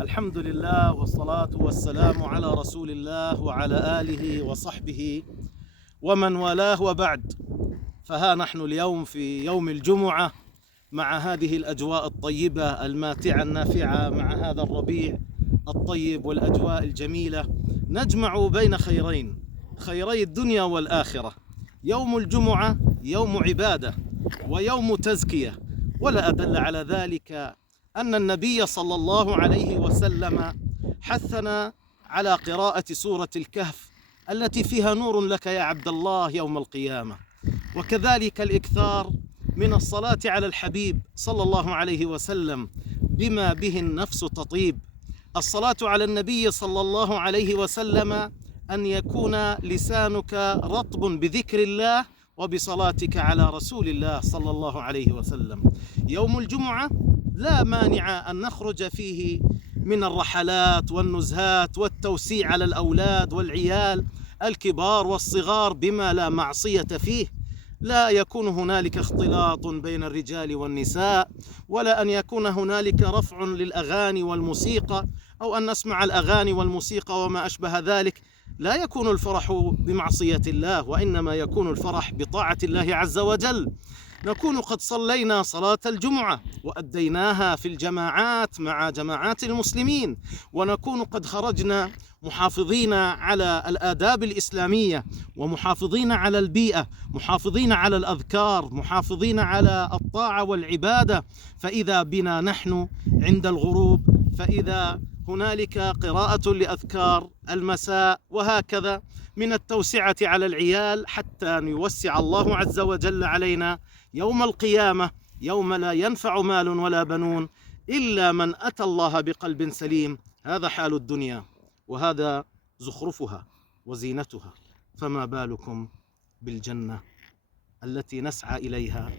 الحمد لله والصلاة والسلام على رسول الله وعلى آله وصحبه ومن والاه، وبعد. فها نحن اليوم في يوم الجمعة مع هذه الأجواء الطيبة الماتعة النافعة، مع هذا الربيع الطيب والأجواء الجميلة، نجمع بين خيرين، خيري الدنيا والآخرة. يوم الجمعة يوم عبادة ويوم تزكية، ولا أدل على ذلك أن النبي صلى الله عليه وسلم حثنا على قراءة سورة الكهف التي فيها نور لك يا عبد الله يوم القيامة، وكذلك الإكثار من الصلاة على الحبيب صلى الله عليه وسلم بما به النفس تطيب. الصلاة على النبي صلى الله عليه وسلم أن يكون لسانك رطب بذكر الله وبصلاتك على رسول الله صلى الله عليه وسلم. يوم الجمعة لا مانع أن نخرج فيه من الرحلات والنزهات والتوسيع على الأولاد والعيال الكبار والصغار بما لا معصية فيه. لا يكون هنالك اختلاط بين الرجال والنساء، ولا أن يكون هنالك رفع للأغاني والموسيقى، أو أن نسمع الأغاني والموسيقى وما أشبه ذلك. لا يكون الفرح بمعصية الله، وإنما يكون الفرح بطاعة الله عز وجل. نكون قد صلينا صلاة الجمعة وأديناها في الجماعات مع جماعات المسلمين، ونكون قد خرجنا محافظين على الآداب الإسلامية، ومحافظين على البيئة، محافظين على الأذكار، محافظين على الطاعة والعبادة. فإذا بنا نحن عند الغروب، فإذا هنالك قراءة لأذكار المساء، وهكذا من التوسعة على العيال حتى يوسع الله عز وجل علينا يوم القيامة، يوم لا ينفع مال ولا بنون إلا من أتى الله بقلب سليم. هذا حال الدنيا، وهذا زخرفها وزينتها، فما بالكم بالجنة التي نسعى إليها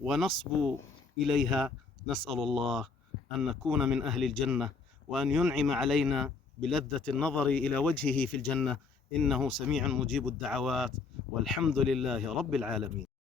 ونصبو إليها. نسأل الله أن نكون من أهل الجنة، وأن ينعم علينا بلذة النظر إلى وجهه في الجنة، إنه سميع مجيب الدعوات، والحمد لله رب العالمين.